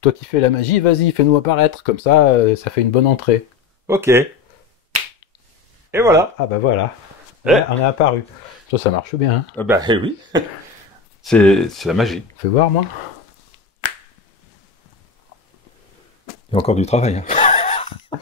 Toi qui fais la magie, vas-y, fais-nous apparaître. Comme ça, ça fait une bonne entrée. Ok. Et voilà. Ah bah voilà. Eh. On est apparu. Ça marche bien. Hein. Bah oui. C'est la magie. Fais voir, moi. Il y a encore du travail. Hein.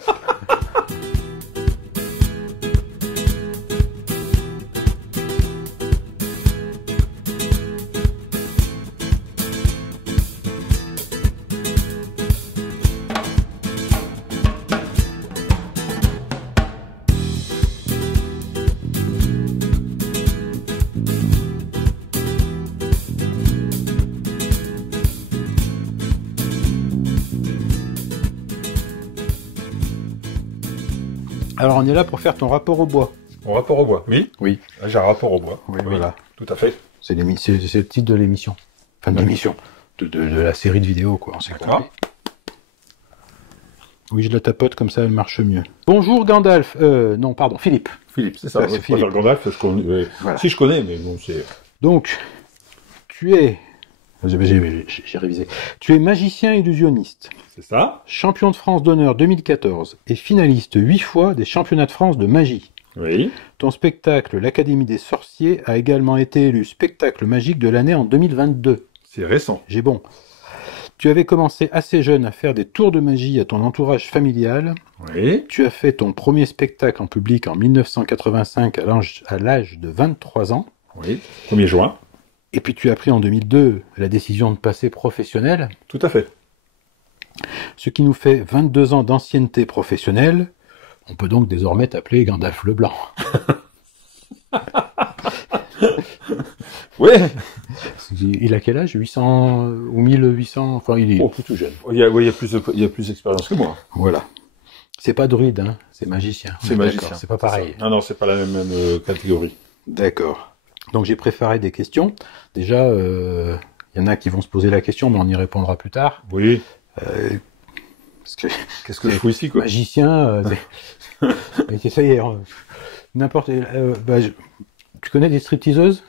Alors on est là pour faire ton rapport au bois. Mon rapport au bois. Oui. Oui. Là, j'ai un rapport au bois. Oui, voilà. Tout à fait. C'est le titre de l'émission. Enfin de l'émission. De la série de vidéos, quoi. On s'est compris. Oui, je la tapote, comme ça elle marche mieux. Bonjour Gandalf. Non, pardon, Philippe. Philippe, c'est ça. C'est C'est Philippe. Gandalf, Voilà. Si je connais, mais bon, c'est... Donc, tu es... J'ai révisé. Tu es magicien illusionniste, C'est ça. champion de France d'honneur 2014 et finaliste 8 fois des championnats de France de magie. Oui. Ton spectacle, l'Académie des sorciers, a également été élu spectacle magique de l'année en 2022. C'est récent. J'ai bon. Tu avais commencé assez jeune à faire des tours de magie à ton entourage familial. Oui. Tu as fait ton premier spectacle en public en 1985 à l'âge de 23 ans. Oui. 1er juin. Et puis tu as pris en 2002 la décision de passer professionnel, Tout à fait. ce qui nous fait 22 ans d'ancienneté professionnelle. On peut donc désormais t'appeler Gandalf Leblanc. Oui. Il a quel âge? 800 ou 1800? Enfin, il est tout jeune. Il y a plus d'expérience que moi. Voilà. C'est pas druide, hein, c'est magicien. C'est D'accord, magicien. c'est pas pareil. Non, c'est pas la même catégorie. D'accord. Donc j'ai préparé des questions. Déjà, y en a qui vont se poser la question, mais on y répondra plus tard. Oui. Parce que Qu'est-ce que je fous ici, quoi? magicien, et ça y est, n'importe. Tu connais des stripteaseuses?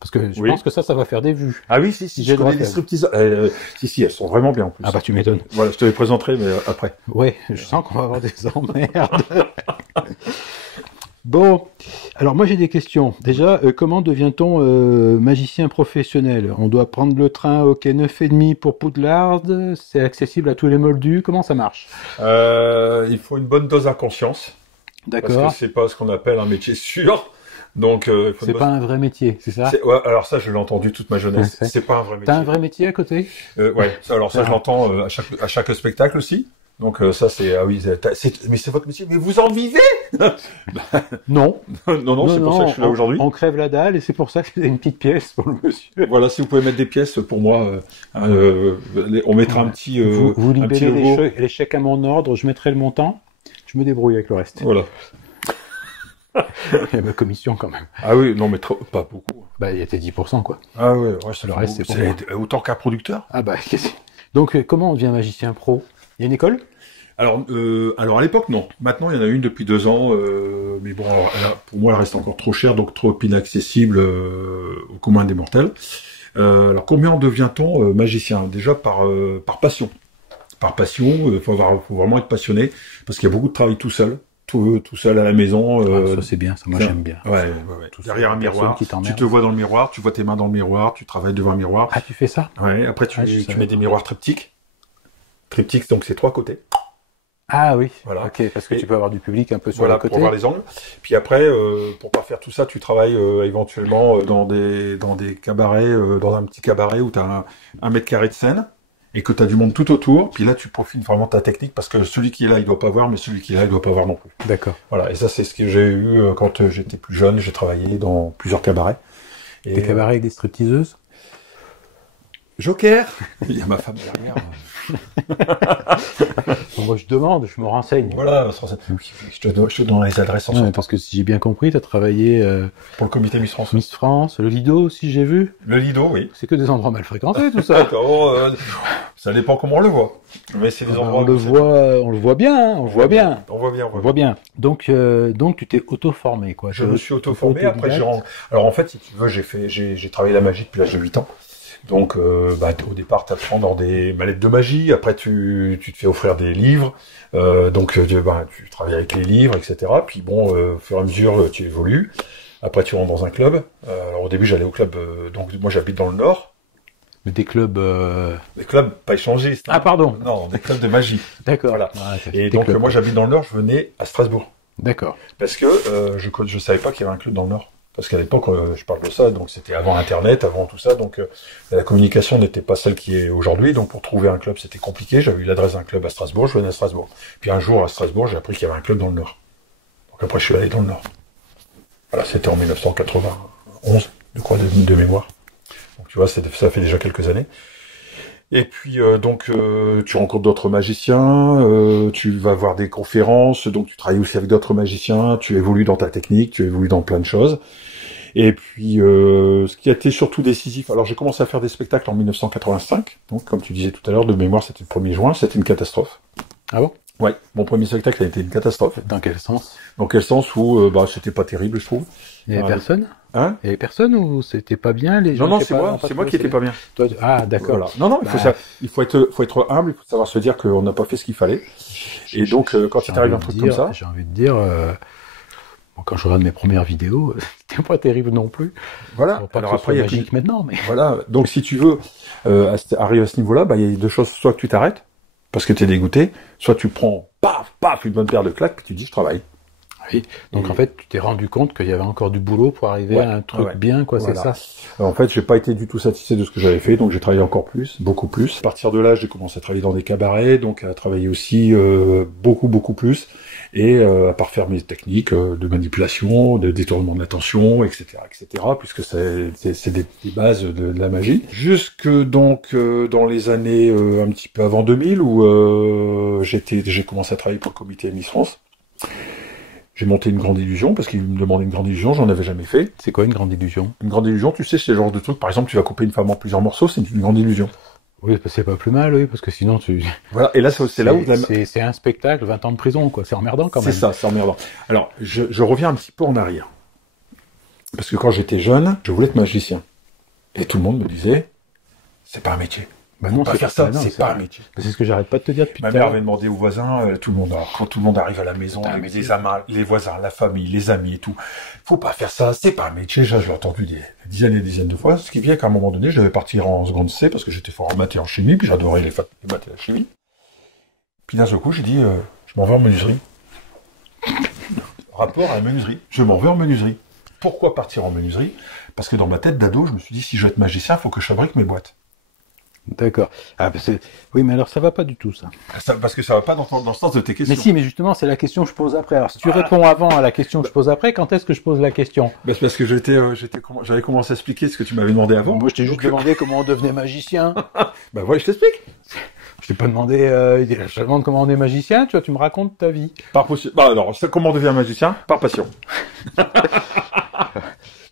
Parce que je pense que ça va faire des vues. Ah oui, si, J'ai je connais le droit des de- stripteaseuses. Si, elles sont vraiment bien, en plus. Ah bah tu m'étonnes. Voilà, je te les présenterai, mais après. Ouais, je sens qu'on va avoir des emmerdes. Bon, alors moi j'ai des questions. Déjà, comment devient-on magicien professionnel? On doit prendre le train au quai 9,5 pour Poudlard, c'est accessible à tous les moldus, comment ça marche? Il faut une bonne dose d'inconscience. Parce D'accord, que c'est pas ce qu'on appelle un métier sûr. Donc, il faut c'est une pas un vrai métier, c'est ça? Ouais, alors ça, je l'ai entendu toute ma jeunesse. Ouais. C'est pas un vrai métier. T'as un vrai métier à côté? Ouais. Alors ça, je l'entends à chaque spectacle aussi. Donc ça, c'est mais c'est votre métier. Mais vous en vivez? Non. Non, c'est pour ça que je suis là aujourd'hui. On crève la dalle et c'est pour ça que j'ai une petite pièce pour le monsieur. Voilà, si vous pouvez mettre des pièces pour moi, on mettra un petit Vous un petit libérez logo. les chèques à mon ordre, je mettrai le montant, je me débrouille avec le reste. Voilà. Il y a ma commission quand même. Ah oui, non, mais pas beaucoup. Bah, il y a tes 10%, quoi. Ah ouais, c'est Le reste, c'est pour moi. autant qu'un producteur. Ah bah, donc, comment on devient magicien pro? Il y a une école? Alors à l'époque, non. Maintenant, il y en a une depuis 2 ans, mais bon, alors, pour moi, elle reste encore trop chère, donc trop inaccessible au commun des mortels. Alors, combien devient-on magicien? Déjà par passion. Par passion, faut vraiment être passionné, parce qu'il y a beaucoup de travail tout seul à la maison. Ça, c'est bien, ça, moi, j'aime bien. Ouais. Derrière un miroir, qui tu t'emmerde. te vois dans le miroir, tu vois tes mains dans le miroir, tu travailles devant un miroir. Ah, tu fais ça? Ouais, après, tu je savais mets des pas. miroirs triptyques. Triptyques, donc c'est 3 côtés. Ah oui, Voilà. ok, parce que Et- tu peux avoir du public un peu sur Voilà, le côté. pour voir les angles. Puis après, pour pas faire tout ça, tu travailles éventuellement dans des cabarets, dans un petit cabaret où tu as un mètre carré de scène et que tu as du monde tout autour. Puis là, tu profites vraiment de ta technique parce que celui qui est là, il doit pas voir, mais celui qui est là, il doit pas voir non plus. D'accord. Voilà, et ça, c'est ce que j'ai eu quand j'étais plus jeune. J'ai travaillé dans plusieurs cabarets. Et, Des cabarets avec des stripteaseuses? Joker. Il y a ma femme derrière. Bon, moi, je demande, je me renseigne. Voilà, je te donne les adresses ensemble Ouais, parce que si j'ai bien compris, tu as travaillé pour le comité Miss France. Miss France, le Lido aussi, j'ai vu. Le Lido, oui. C'est que des endroits mal fréquentés, tout ça. D'accord, ça dépend comment on le voit. Mais c'est des endroits. On le voit bien, hein, on le voit bien. On voit bien, On le voit bien. Donc tu t'es auto-formé, quoi. Je me suis auto-formé. Après, alors en fait, si tu veux, j'ai travaillé la magie depuis l'âge de 8 ans. Donc, au départ, tu apprends dans des mallettes de magie. Après, tu te fais offrir des livres. Tu travailles avec les livres, etc. Puis bon, au fur et à mesure, tu évolues. Après, tu rentres dans un club. Alors, au début, j'allais au club. Donc, moi, j'habite dans le Nord. Mais des clubs... Des clubs pas échangistes. Ah, pardon. Non, des clubs de magie. D'accord. Voilà. Ah, Et donc, moi, j'habite dans le Nord. Je venais à Strasbourg. D'accord. Parce que je savais pas qu'il y avait un club dans le Nord. Parce qu'à l'époque, je parle de ça, donc c'était avant Internet, avant tout ça, donc la communication n'était pas celle qui est aujourd'hui, donc pour trouver un club, c'était compliqué. J'avais eu l'adresse d'un club à Strasbourg, je venais à Strasbourg. Puis un jour, à Strasbourg, j'ai appris qu'il y avait un club dans le Nord. Donc après, je suis allé dans le Nord. Voilà, c'était en 1991, je crois, de mémoire. Donc tu vois, ça fait déjà quelques années. Et puis tu rencontres d'autres magiciens, tu vas voir des conférences, donc tu travailles aussi avec d'autres magiciens, tu évolues dans ta technique, tu évolues dans plein de choses. Et puis ce qui a été surtout décisif, alors j'ai commencé à faire des spectacles en 1985, donc comme tu disais tout à l'heure, de mémoire c'était le 1er juin, c'était une catastrophe. Ah bon? Ouais, mon premier spectacle a été une catastrophe. Dans quel sens? Dans quel sens où c'était pas terrible, je trouve. Il y avait personne? Hein? Il y avait personne ou c'était pas bien les gens? Non, c'est moi qui étais pas bien. Toi, ah, d'accord. Voilà. Non, il faut être humble, il faut savoir se dire qu'on n'a pas fait ce qu'il fallait. Et donc, quand il t'arrive un truc comme ça. J'ai envie de dire, quand je regarde mes premières vidéos, c'était pas terrible non plus. Voilà. Pas alors après, il y a magique maintenant, mais. Voilà. Donc, si tu veux, arriver à ce niveau-là, il y a deux choses. Soit que tu t'arrêtes, parce que t'es dégoûté, soit tu prends, paf, une bonne paire de claques, puis tu dis, je travaille. Oui. Donc en fait, tu t'es rendu compte qu'il y avait encore du boulot pour arriver à un truc bien, quoi, voilà. C'est ça. Alors, en fait, j'ai pas été du tout satisfait de ce que j'avais fait, donc j'ai travaillé encore plus, beaucoup plus. À partir de là, j'ai commencé à travailler dans des cabarets, donc à travailler aussi beaucoup plus, et à parfaire mes techniques de manipulation, de détournement de l'attention, etc., puisque c'est des bases de la magie. Jusque donc dans les années un petit peu avant 2000, où j'ai commencé à travailler pour le comité Miss France. J'ai monté une grande illusion, parce qu'il me demandait une grande illusion, j'en avais jamais fait. C'est quoi une grande illusion? Une grande illusion, tu sais, c'est le genre de truc, par exemple, tu vas couper une femme en plusieurs morceaux, c'est une grande illusion. Oui, c'est pas plus mal, oui, parce que sinon tu... Voilà, et là, c'est là où... C'est un spectacle, 20 ans de prison, quoi, c'est emmerdant quand même. C'est ça, c'est emmerdant. Alors, je reviens un petit peu en arrière. Parce que quand j'étais jeune, je voulais être magicien. Et tout le monde me disait, c'est pas un métier. Bah non, c'est pas ça, c'est pas un métier. C'est ce que j'arrête pas de te dire depuis tout à l'heure. Ma mère avait demandé aux voisins, quand tout le monde arrive à la maison, les voisins, la famille, les amis et tout. Faut pas faire ça, c'est pas un métier. Je l'ai entendu des dizaines et des dizaines de fois. Ce qui vient qu'à un moment donné, je devais partir en seconde C parce que j'étais fort en maths et en chimie, puis j'adorais les maths et la chimie. Puis d'un seul coup, j'ai dit, je m'en vais en menuiserie. Rapport à la menuiserie. Je m'en vais en menuiserie. Pourquoi partir en menuiserie? Parce que dans ma tête d'ado, je me suis dit, si je veux être magicien, il faut que je fabrique mes boîtes. D'accord. Ah, oui, mais alors ça va pas du tout, ça. Parce que ça va pas dans le sens de tes questions. Mais si, mais justement, c'est la question que je pose après. Alors, si tu réponds avant à la question que je pose après, quand est-ce que je pose la question? C'est parce que j'avais commencé à expliquer ce que tu m'avais demandé avant. Moi, je t'ai juste demandé comment on devenait magicien. Bah ouais, je t'explique. Je t'ai pas demandé, je te demande comment on est magicien, tu me racontes ta vie. Par possible. Bah alors, comment on devient magicien? Par passion.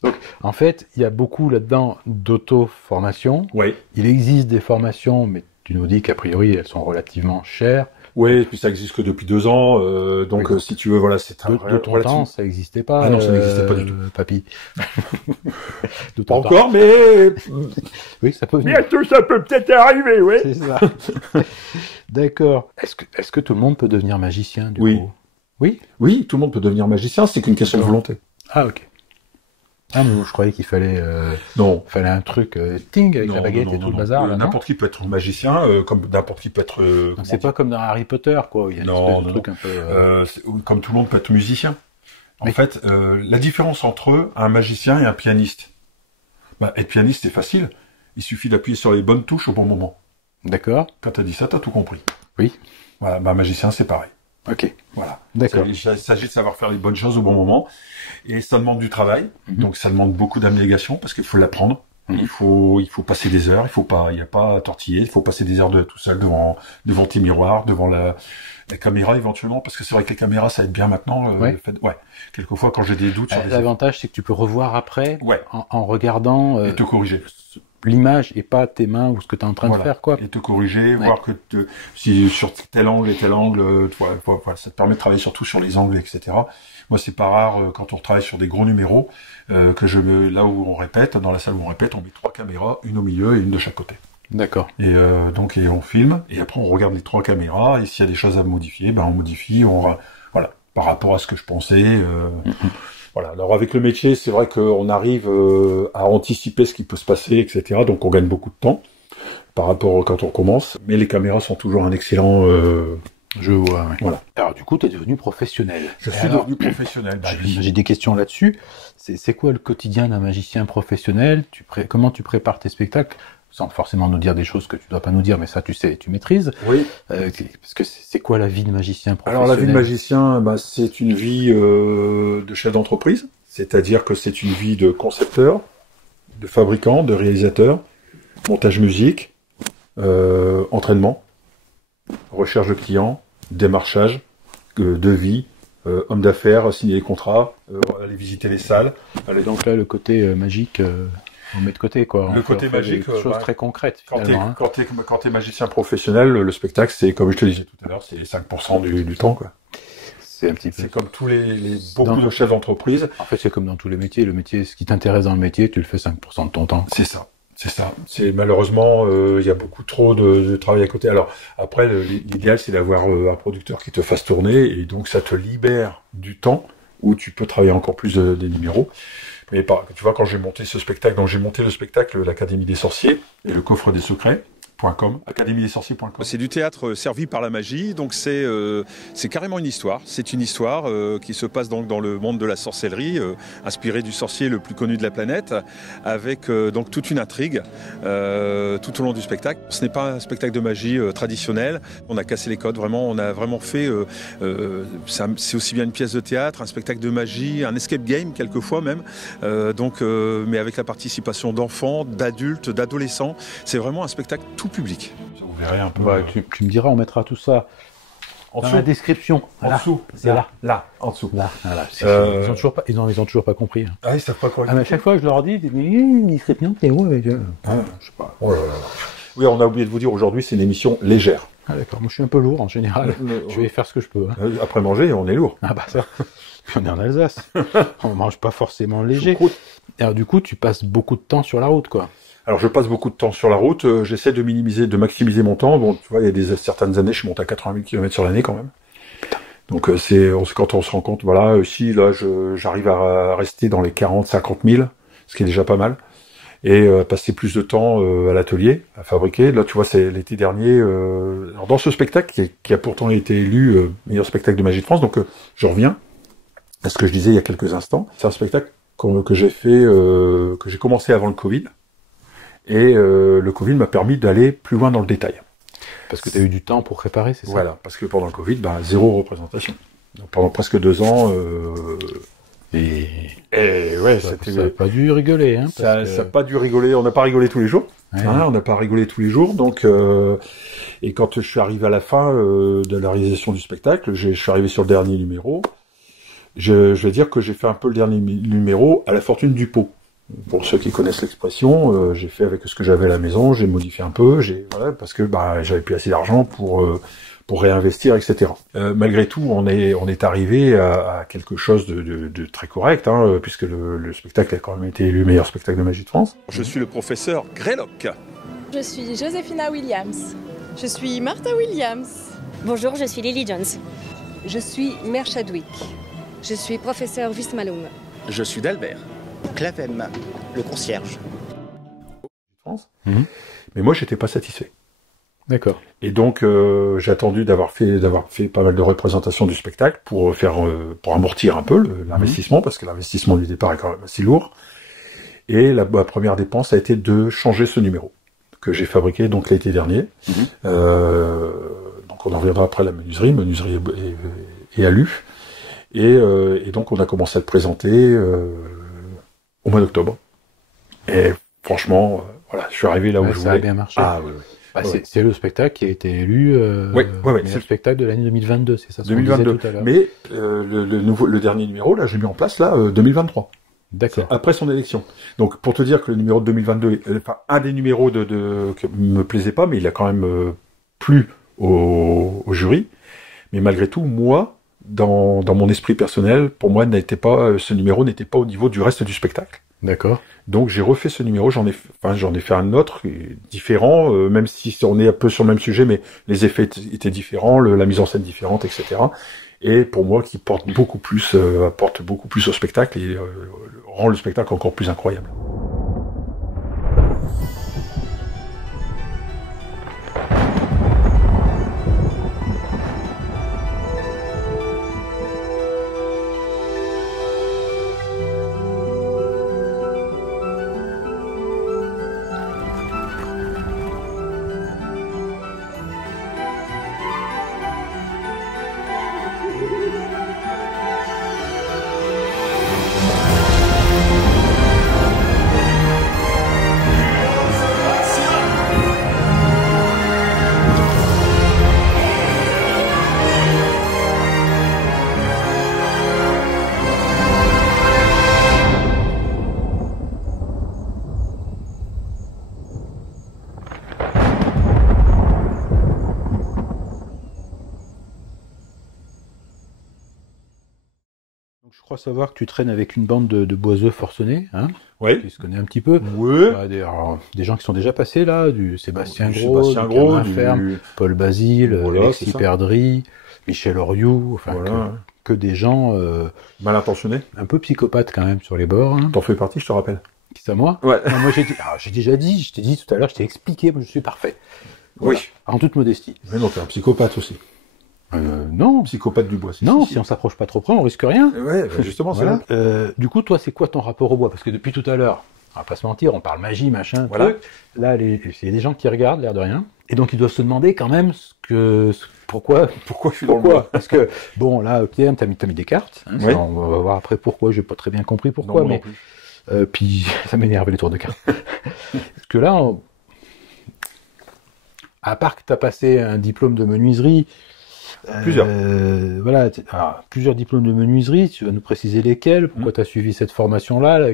Donc, en fait, il y a beaucoup là-dedans d'auto-formation. Oui. Il existe des formations, mais tu nous dis qu'a priori, elles sont relativement chères. Oui, et puis ça existe que depuis 2 ans, donc oui. Si tu veux, voilà, c'est de ton temps, ça n'existait pas. Ah non, ça n'existait pas du tout, papy. Pas encore, mais oui, ça peut venir. Bientôt, ça peut peut-être arriver, oui. C'est ça. D'accord. Est-ce que tout le monde peut devenir magicien du coup? Oui. Oui, tout le monde peut devenir magicien. C'est qu'une question de volonté. Ah ok. Ah, mais je croyais qu'il fallait fallait un truc ting avec la baguette et tout le bazar. N'importe qui peut être magicien, comme n'importe qui peut être. C'est pas comme dans Harry Potter, quoi. Il y a un truc un peu. Comme tout le monde peut être musicien. En fait, la différence entre un magicien et un pianiste. Être pianiste, c'est facile. Il suffit d'appuyer sur les bonnes touches au bon moment. D'accord. Quand t'as dit ça, t'as tout compris. Oui. Voilà, magicien, c'est pareil. Ok. Voilà. D'accord. Il s'agit de savoir faire les bonnes choses au bon moment. Et ça demande du travail. Donc ça demande beaucoup d'abnégation parce qu'il faut l'apprendre. Il faut passer des heures. Il n'y a pas à tortiller. Il faut passer des heures tout seul devant tes miroirs, devant la caméra éventuellement. Parce que c'est vrai que les caméras, ça aide bien maintenant. Quelquefois, quand j'ai des doutes sur l'avantage, c'est que tu peux revoir après. Ouais. En regardant. Et te corriger. l'image et pas tes mains ou ce que tu es en train de faire, quoi. Et te corriger, voir que si sur tel angle et tel angle, voilà, ça te permet de travailler surtout sur les angles, etc. Moi, c'est pas rare quand on travaille sur des gros numéros là où on répète, dans la salle où on répète, on met 3 caméras, une au milieu et une de chaque côté. D'accord. Et donc on filme et après on regarde les 3 caméras et s'il y a des choses à modifier, on modifie, voilà, par rapport à ce que je pensais. Voilà. Alors avec le métier, c'est vrai qu'on arrive à anticiper ce qui peut se passer, etc. Donc on gagne beaucoup de temps par rapport à quand on commence. Mais les caméras sont toujours un excellent. Je vois. Ouais. Voilà. Alors du coup, tu es devenu professionnel. Je suis devenu professionnel. J'ai des questions là-dessus. C'est quoi le quotidien d'un magicien professionnel? Comment tu prépares tes spectacles? Sans forcément nous dire des choses que tu dois pas nous dire, mais ça tu sais, tu maîtrises. Oui. Parce que c'est quoi la vie de magicien professionnel? Alors la vie de magicien, c'est une vie de chef d'entreprise, c'est-à-dire que c'est une vie de concepteur, de fabricant, de réalisateur, montage musique, entraînement, recherche de clients, démarchage, devis, homme d'affaires, signer les contrats, aller visiter les salles. Donc là, le côté magique... on met de côté, quoi. Le côté magique, des choses très concrètes, finalement. Quand t'es magicien professionnel, le spectacle, c'est, comme je te disais tout à l'heure, c'est 5% du temps, quoi. C'est un petit peu. C'est comme beaucoup de chefs d'entreprise. En fait, c'est comme dans tous les métiers. Le métier, ce qui t'intéresse dans le métier, tu le fais 5% de ton temps. C'est ça. C'est malheureusement, il y a beaucoup trop de travail à côté. Alors, après, l'idéal, c'est d'avoir un producteur qui te fasse tourner, et donc ça te libère du temps où tu peux travailler encore plus des numéros. Mais tu vois, quand j'ai monté ce spectacle, donc j'ai monté le spectacle l'Académie des Sorciers et le Coffre des Secrets.com, académiedesorciers.com. C'est du théâtre servi par la magie, donc c'est carrément une histoire. C'est une histoire qui se passe donc dans le monde de la sorcellerie, inspiré du sorcier le plus connu de la planète, avec donc toute une intrigue tout au long du spectacle. Ce n'est pas un spectacle de magie traditionnel. On a cassé les codes, vraiment. On a vraiment fait. C'est aussi bien une pièce de théâtre, un spectacle de magie, un escape game quelquefois même. Mais avec la participation d'enfants, d'adultes, d'adolescents. C'est vraiment un spectacle tout public. Vous verrez un peu. Ouais, tu me diras, on mettra tout ça dans la description. En dessous. C'est là, en dessous. Là. Ils ont toujours pas compris. Hein. Ah, ils savent pas quoi. Mais à chaque fois, je leur dis, mais description, t'es où avec eux? Je sais pas. Oh là là. Oui, on a oublié de vous dire, aujourd'hui, c'est une émission légère. Ah d'accord, moi je suis un peu lourd en général. Je vais faire ce que je peux. Hein. Après manger, on est lourd. Ah bah ça. Puis on est en Alsace. On mange pas forcément léger. Et alors du coup, tu passes beaucoup de temps sur la route, quoi. Alors je passe beaucoup de temps sur la route, j'essaie de maximiser mon temps. Bon, tu vois, il y a certaines années, je suis monté à 80 000 km sur l'année quand même. Donc quand on se rend compte, voilà, ici, là, j'arrive à rester dans les 40-50 000, ce qui est déjà pas mal. Et passer plus de temps à l'atelier, à fabriquer. Là, tu vois, c'est l'été dernier. Alors dans ce spectacle, qui a pourtant été élu meilleur spectacle de magie de France, donc je reviens à ce que je disais il y a quelques instants. C'est un spectacle que j'ai fait, que j'ai commencé avant le Covid. Et le Covid m'a permis d'aller plus loin dans le détail. Parce que tu as eu du temps pour préparer, c'est ça? Voilà, parce que pendant le Covid, 0 représentation. Donc pendant presque 2 ans... Et ouais, ça n'a pas dû rigoler. Hein, ça n'a pas dû rigoler, on n'a pas rigolé tous les jours. Ouais. Hein, on n'a pas rigolé tous les jours. Donc, et quand je suis arrivé à la fin de la réalisation du spectacle, je suis arrivé sur le dernier numéro. Je vais dire que j'ai fait un peu le dernier numéro à la fortune du pot. Pour ceux qui connaissent l'expression, j'ai fait avec ce que j'avais à la maison, j'ai modifié un peu, parce que j'avais plus assez d'argent pour réinvestir, etc. Malgré tout, on est arrivé à quelque chose de très correct, hein, puisque le spectacle a quand même été élu meilleur spectacle de magie de France. Je suis le professeur Greylock. Je suis Joséphina Williams. Je suis Martha Williams. Bonjour, je suis Lily Jones. Je suis Mère Chadwick. Je suis professeur Wismaloum. Je suis Dalbert. Clavem, le concierge. Mais moi, j'étais pas satisfait. D'accord. Et donc, j'ai attendu d'avoir fait pas mal de représentations du spectacle pour amortir un peu l'investissement, parce que l'investissement du départ est quand même assez lourd. Et la première dépense a été de changer ce numéro que j'ai fabriqué donc l'été dernier. Donc on en reviendra après la menuiserie et alu. Et donc on a commencé à le présenter au mois d'octobre. Et franchement, voilà, je suis arrivé là où je voulais. Ça a bien marché. Ah oui. C'est le spectacle qui a été élu c'est le spectacle de l'année 2022, c'est ça ce 2022. tout à l'heure. Mais le dernier numéro, là, j'ai mis en place 2023. D'accord. C'est après son élection. Donc, pour te dire que le numéro de 2022, enfin, un des numéros que me plaisait pas, mais il a quand même plu au jury. Mais malgré tout, moi, dans mon esprit personnel, pour moi, ce numéro n'était pas au niveau du reste du spectacle. D'accord. Donc, j'ai refait ce numéro, j'en ai fait un autre, différent, même si on est un peu sur le même sujet, mais les effets étaient différents, la mise en scène différente, etc. Et pour moi, qui apporte beaucoup plus au spectacle et rend le spectacle encore plus incroyable. Je crois savoir que tu traînes avec une bande de boiseux forcenés, hein? Oui. Tu se connais un petit peu. Oui. Des gens qui sont déjà passés là, du Sébastien Gros, du Ferme, Paul Basile, voilà, Alexis Perdry, Michel Oriou, enfin voilà. que des gens Mal intentionnés. un peu psychopathes quand même sur les bords. Hein. T'en fais partie, je te rappelle. C'est à moi? Ouais. Non, moi j'ai déjà dit, je t'ai dit tout à l'heure, je t'ai expliqué, moi je suis parfait. Voilà. Oui. En toute modestie. Mais non, t'es un psychopathe aussi. Non. Psychopathe du bois. Non, si on s'approche pas trop près, on risque rien. Ouais, bah justement, voilà. c'est là. Du coup, toi, c'est quoi ton rapport au bois? Parce que depuis tout à l'heure, on va pas se mentir, on parle magie, machin, voilà. Truc. Là, il y a des gens qui regardent, l'air de rien. Et donc, ils doivent se demander quand même pourquoi je suis dans le bois. Parce que, bon, là, ok, t'as mis des cartes. Hein, oui. Ça, on va voir après pourquoi, j'ai pas très bien compris pourquoi, non, mais puis ça m'énerve les tours de cartes. Parce que là, à part que t'as passé un diplôme de menuiserie, plusieurs. Voilà, plusieurs diplômes de menuiserie, tu vas nous préciser lesquels, pourquoi tu as suivi cette formation-là,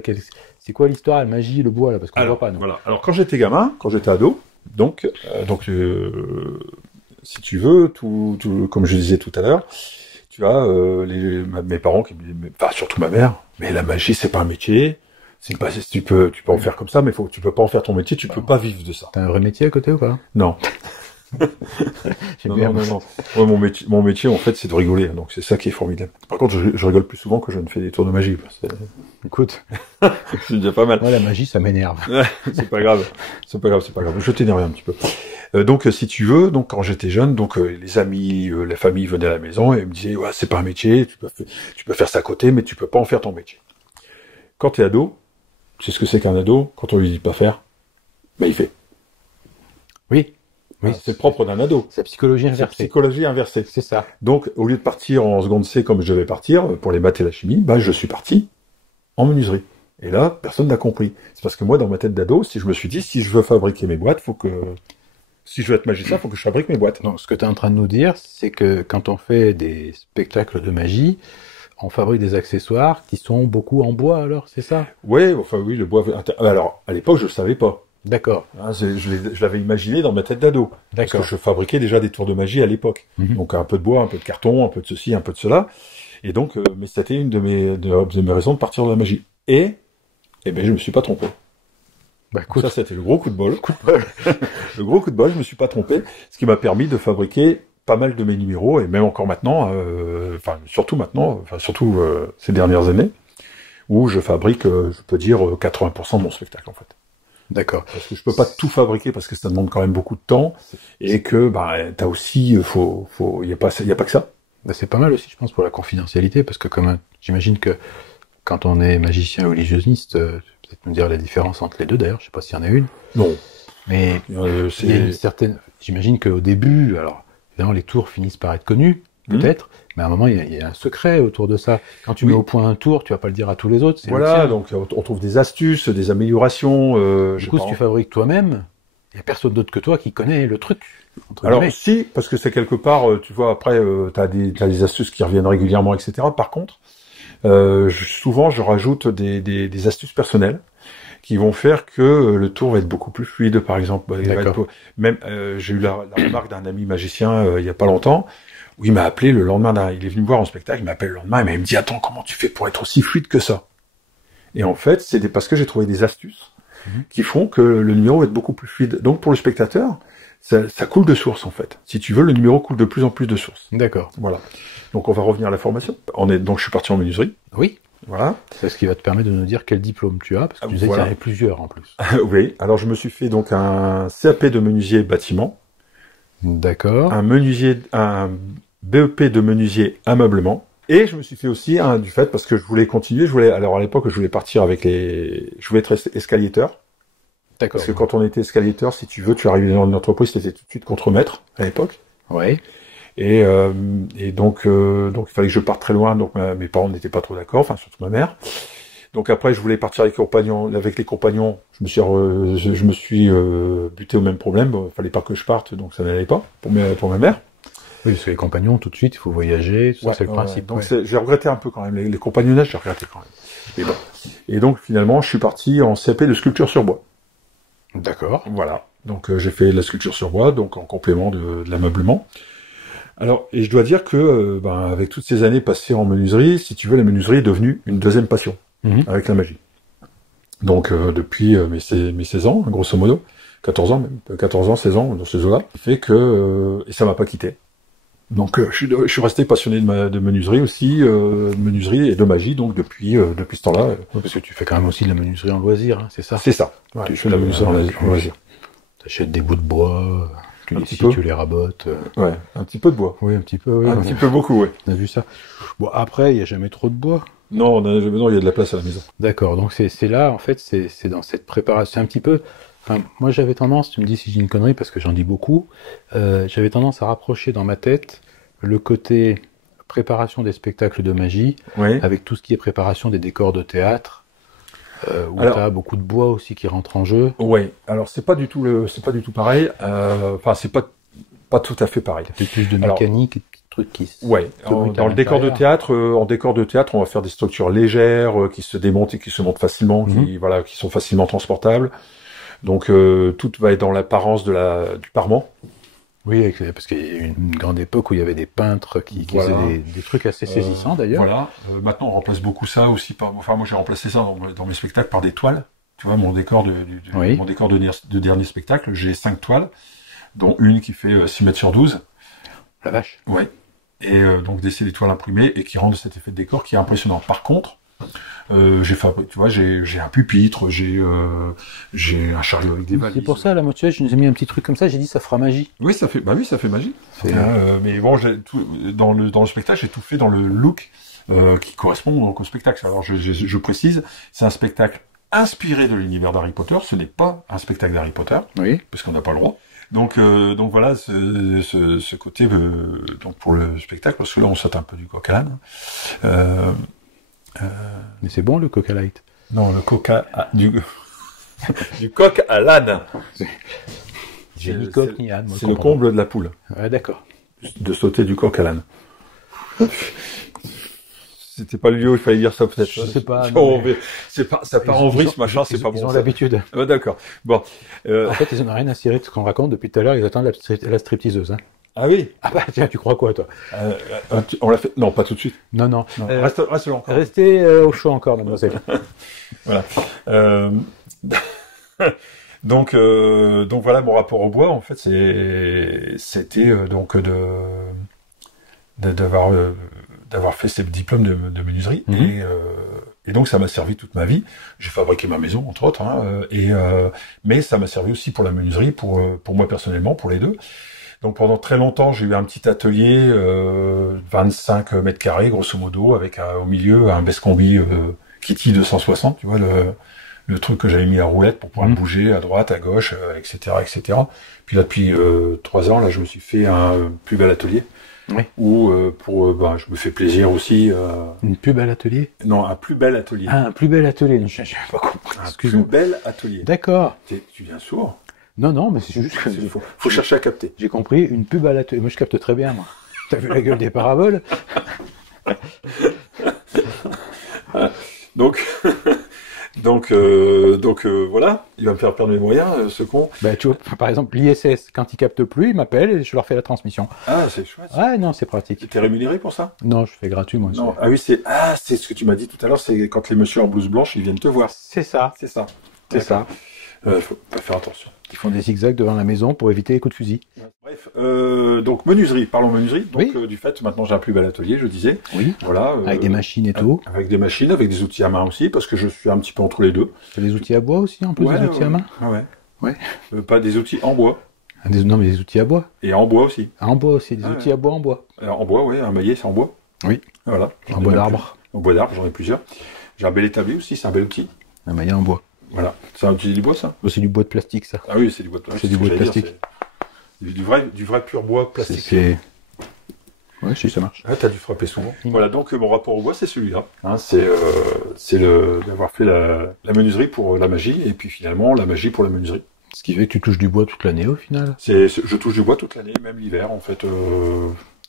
c'est quoi l'histoire, la magie, le bois, là, parce qu'on ne voit pas, non. Voilà. Alors, quand j'étais gamin, quand j'étais ado, donc si tu veux, comme je disais tout à l'heure, tu as mes parents qui me disaient, enfin, surtout ma mère, mais la magie, c'est pas un métier. C'est pas, tu peux en faire comme ça, mais tu peux pas en faire ton métier, tu peux pas vivre de ça. T'as un vrai métier à côté ou pas? Non. Non. Ouais, mon métier, en fait, c'est de rigoler, donc c'est ça qui est formidable. Par contre, je rigole plus souvent que je ne fais des tours de magie. Écoute. C'est déjà pas mal. Ouais, la magie, ça m'énerve. C'est pas grave. C'est pas grave. Je t'énerve un petit peu. Donc, si tu veux, donc, quand j'étais jeune, donc, les amis, la famille venaient à la maison et me disaient, ouais, c'est pas un métier, tu peux faire ça à côté, mais tu peux pas en faire ton métier. Quand t'es ado, tu sais ce que c'est qu'un ado? Quand on lui dit pas faire, ben, il fait. Oui. Oui, c'est propre d'un ado. C'est psychologie inversée. C'est psychologie inversée. C'est ça. Donc, au lieu de partir en seconde C comme je devais partir, pour les maths et la chimie, bah, je suis parti en menuiserie. Et là, personne n'a compris. C'est parce que moi, dans ma tête d'ado, si je me suis dit, si je veux fabriquer mes boîtes, si je veux être magicien, faut que je fabrique mes boîtes. Non, ce que tu es en train de nous dire, c'est que quand on fait des spectacles de magie, on fabrique des accessoires qui sont beaucoup en bois, alors, c'est ça? Ouais, enfin, oui, le bois. Alors, à l'époque, je le savais pas. D'accord. Je l'avais imaginé dans ma tête d'ado. Parce que je fabriquais déjà des tours de magie à l'époque. Donc un peu de bois, un peu de carton, un peu de ceci, un peu de cela. Et donc, mais c'était une de mes raisons de partir de la magie. Et ben, je me suis pas trompé. Bah, écoute. Ça, c'était le gros coup de bol. Le gros coup de bol, je me suis pas trompé. Ce qui m'a permis de fabriquer pas mal de mes numéros, et même encore maintenant, surtout ces dernières années, où je fabrique, je peux dire, 80% de mon spectacle, en fait. D'accord. Parce que je peux pas tout fabriquer parce que ça demande quand même beaucoup de temps et que t'as aussi y a pas que ça. Bah, c'est pas mal aussi, je pense, pour la confidentialité, parce que j'imagine que quand on est magicien ou illusionniste, peut-être nous dire la différence entre les deux. D'ailleurs, je sais pas s'il y en a une. Non. Mais il y a une certaine. J'imagine qu'au début, alors évidemment, les tours finissent par être connus, peut-être. Mais à un moment, il y a un secret autour de ça. Quand tu mets au point un tour, tu vas pas le dire à tous les autres. Voilà, donc on trouve des astuces, des améliorations. Du coup, si tu fabriques toi-même, il y a personne d'autre que toi qui connaît le truc. Alors si, parce que c'est quelque part, tu vois, après, t'as des astuces qui reviennent régulièrement, etc. Par contre, Souvent, je rajoute des astuces personnelles qui vont faire que le tour va être beaucoup plus fluide, par exemple. Même, j'ai eu la remarque d'un ami magicien il y a pas longtemps, où il m'a appelé le lendemain, il est venu me voir en spectacle, il m'appelle le lendemain, et il me dit, attends, comment tu fais pour être aussi fluide que ça? Et en fait, c'est parce que j'ai trouvé des astuces qui font que le numéro va être beaucoup plus fluide. Donc, pour le spectateur, ça coule de source, en fait. Si tu veux, le numéro coule de plus en plus de source. D'accord. Voilà. Donc, on va revenir à la formation. Donc, je suis parti en menuiserie. Oui. Voilà. C'est ce qui va te permettre de nous dire quel diplôme tu as, parce que tu disais qu'il y en avait plusieurs en plus. Oui. Alors, je me suis fait donc un CAP de menuisier bâtiment. D'accord. Un BEP de menuisier ameublement. Et je me suis fait aussi du fait parce que je voulais continuer. Alors à l'époque, je voulais partir je voulais être escalator. D'accord. Parce que quand on était escalator, si tu veux, tu arrivais dans une entreprise, t'étais tout de suite contremaître à l'époque. Ouais. Et donc il fallait que je parte très loin. Donc mes parents n'étaient pas trop d'accord, enfin surtout ma mère. Donc après, je voulais partir avec les compagnons. Je me suis buté au même problème. Bon, il fallait pas que je parte, donc ça n'allait pas pour ma mère. Oui, parce que les compagnons, tout de suite, il faut voyager, ça c'est le principe. Donc j'ai regretté un peu quand même, les compagnonnages, j'ai regretté quand même. Mais bon. Et donc finalement, je suis parti en CAP de sculpture sur bois. D'accord. Voilà. Donc j'ai fait la sculpture sur bois, donc en complément de l'ameublement. Alors, et je dois dire que, avec toutes ces années passées en menuiserie, si tu veux, la menuiserie est devenue une deuxième passion, avec la magie. Donc depuis mes 16 ans, grosso modo, 14 ans même, 14 ans, 16 ans, dans ces eaux-là, fait que, et ça m'a pas quitté. Donc je suis resté passionné de menuiserie aussi, de menuiserie et de magie, donc depuis ce temps-là. Parce que tu fais quand même aussi de la menuiserie en loisir, hein, c'est ça? C'est ça. Ouais, je fais de la menuiserie en loisir. T'achètes des bouts de bois, tu les rabotes. Ouais, un petit peu de bois. Oui, un petit peu, oui. Un petit peu beaucoup, oui. On a vu ça. Bon, après, il n'y a jamais trop de bois. Non, il y a de la place à la maison. D'accord, donc c'est là, en fait, c'est dans cette préparation, c'est un petit peu... Enfin, moi j'avais tendance, tu me dis si j'ai une connerie parce que j'en dis beaucoup, j'avais tendance à rapprocher dans ma tête le côté préparation des spectacles de magie avec tout ce qui est préparation des décors de théâtre, où tu as beaucoup de bois aussi qui rentre en jeu. Oui, alors c'est pas du tout pareil, enfin c'est pas tout à fait pareil. C'est plus de mécanique et de petits trucs qui se... Ouais, dans le décor de théâtre, on va faire des structures légères qui se démontent et qui se montent facilement, qui sont facilement transportables. Donc tout va être dans l'apparence du parement. Oui, parce qu'il y a eu une grande époque où il y avait des peintres qui faisaient des trucs assez saisissants d'ailleurs. Voilà. Maintenant, on remplace beaucoup ça aussi moi j'ai remplacé ça dans mes spectacles par des toiles. Tu vois, mon décor de dernier spectacle, j'ai 5 toiles, dont une qui fait 6 mètres sur 12. La vache. Ouais. Et donc c'est des toiles imprimées et qui rendent cet effet de décor qui est impressionnant. Par contre, j'ai un pupitre, j'ai un chariot avec des valises. C'est pour ça, là, moi, tu vois, je nous ai mis un petit truc comme ça, j'ai dit ça fera magie. Oui, ça fait magie. Mais bon, dans le spectacle, j'ai tout fait dans le look qui correspond donc au spectacle. Alors, je précise, c'est un spectacle inspiré de l'univers d'Harry Potter. Ce n'est pas un spectacle d'Harry Potter, parce qu'on n'a pas le droit. Donc voilà, ce côté donc pour le spectacle, parce que là, on saute un peu du coq à l'âne. Mais c'est bon le Coca Light? Non, le coca du coq à l'âne. J'ai ni coq ni âne. C'est le comble de la poule. Ouais, d'accord. De sauter du coq à l'âne. C'était pas le lieu où il fallait dire ça peut-être. Je sais pas. Ça part en vrille ce machin, c'est pas bon. Ils ont l'habitude. D'accord. Bon. En fait, ils en ont rien à cirer de ce qu'on raconte depuis tout à l'heure. Ils attendent la stripteaseuse. Hein. Ah oui. Ah bah tiens, tu crois quoi toi? On l'a fait. Non, pas tout de suite. Non. Reste là encore. Restez au chaud encore, mademoiselle. Voilà. Donc voilà mon rapport au bois. En fait, c'était donc d'avoir fait ces diplômes de menuiserie et donc ça m'a servi toute ma vie. J'ai fabriqué ma maison entre autres, mais ça m'a servi aussi pour la menuiserie, pour moi personnellement, pour les deux. Donc pendant très longtemps, j'ai eu un petit atelier 25 mètres carrés, grosso modo, avec au milieu un Bescombi Kitty 260, tu vois, le truc que j'avais mis à roulette pour pouvoir bouger à droite, à gauche, etc., etc. Puis là, depuis 3 ans, là, je me suis fait un plus bel atelier. Où je me fais plaisir aussi. Une plus belle atelier? Non, un plus bel atelier. Ah, un plus bel atelier. Je n'ai pas compris. Un plus bel atelier. D'accord. Tu viens sourd? Non, mais c'est juste que... Faut chercher à capter. J'ai compris, une pub à l'atelier. Moi, je capte très bien, moi. T'as vu la gueule des paraboles? Donc, voilà, il va me faire perdre mes moyens, ce con. Bah, tu vois, par exemple, l'ISS, quand ils captent plus, ils m'appellent et je leur fais la transmission. Ah, c'est chouette. Ouais, non, c'est pratique. T'es rémunéré pour ça? Non, je fais gratuit, moi. Non. Ah oui, c'est ce que tu m'as dit tout à l'heure, c'est quand les messieurs en blouse blanche, ils viennent te voir. C'est ça. C'est ça. C'est ça. Faut pas faire attention. Ils font des zigzags devant la maison pour éviter les coups de fusil. Bref, donc menuiserie, parlons menuiserie. Donc Oui. du fait, maintenant j'ai un plus bel atelier, je disais. Oui. Voilà. Avec des machines et tout. Avec des machines, avec des outils à main aussi, parce que je suis un petit peu entre les deux. Tu as des outils à bois aussi, en plus des outils à main? Ah ouais. Ouais. Pas des outils en bois. Ah, non, mais des outils à bois. Et en bois aussi. Ah, en bois aussi, des outils à bois en bois. Alors, en bois, oui, un maillet, c'est en bois. Oui. Voilà. En bois d'arbre. En bois d'arbre, j'en ai plusieurs. J'ai un bel établi aussi, c'est un bel outil. Un maillet en bois. Voilà. C'est un outil du bois, ça? C'est du bois de plastique, ça. Ah oui, c'est du bois de plastique. C'est du bois de plastique. Du vrai pur bois plastique. Ouais, si, ça marche. Ah, t'as dû frapper souvent. Voilà, donc mon rapport au bois, c'est celui-là. Hein, c'est d'avoir fait la menuiserie pour la magie, et puis finalement, la magie pour la menuiserie. Ce qui fait que tu touches du bois toute l'année, au final. Je touche du bois toute l'année, même l'hiver, en fait.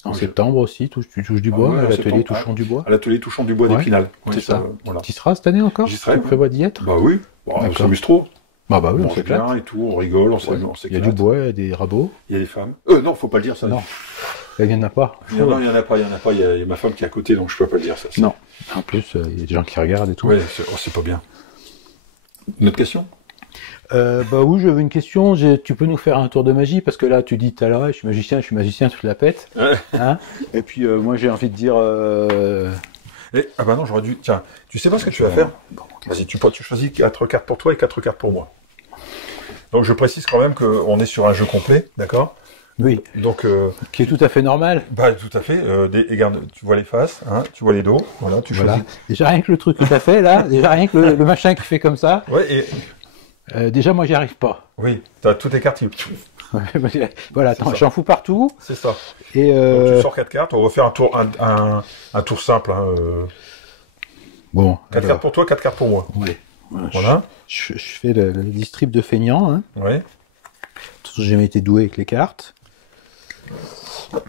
En septembre aussi, tu touches du bois, ouais, à en l'atelier septembre, touchant du bois. À l'atelier touchant du bois Ouais, d'Épinal. c'est ça. Voilà. Tu y seras cette année encore? J'y serai, Tu ouais. prévois d'y être? Bah oui, bon, on D'accord. s'amuse trop. Bah oui, On on mange s'éclate. bien et tout, on rigole, on Il y s'éclate. a du bois, il y a des rabots. Il y a des femmes. Non, faut pas le dire ça. Non, il n'y en a pas. Non, il y en a pas. Il y a ma femme qui est à côté, donc je peux pas le dire ça. Non. En plus, il y a des gens qui regardent et tout. Ouais, c'est pas bien. Une autre question? Bah oui, j'avais une question. Tu peux nous faire un tour de magie? Parce que là, tu dis tout à l'heure, je suis magicien, tu te la pètes. Ouais. Hein, et puis, moi, j'ai envie de dire... Ah bah non, j'aurais dû... Tiens, tu sais pas ce que tu vas faire? Vas-y, tu choisis 4 cartes pour toi et 4 cartes pour moi. Donc je précise quand même qu'on est sur un jeu complet, d'accord? Oui. Donc... Qui est tout à fait normal. Bah tout à fait. Et regarde, tu vois les faces, hein, tu vois les dos, voilà, tu choisis. Voilà. Déjà rien que le truc que tu as fait là, déjà rien que le machin qui fait comme ça. Ouais, et... déjà moi j'y arrive pas. Oui, t'as toutes tes cartes. Voilà, attends, j'en fous partout. C'est ça. Et donc, tu sors 4 cartes, on va faire un tour simple. Hein, Bon. 4 cartes pour toi, 4 cartes pour moi. Oui. Voilà. Je fais le distrib de feignant. Hein. Ouais. De toute façon, j'ai jamais été doué avec les cartes. On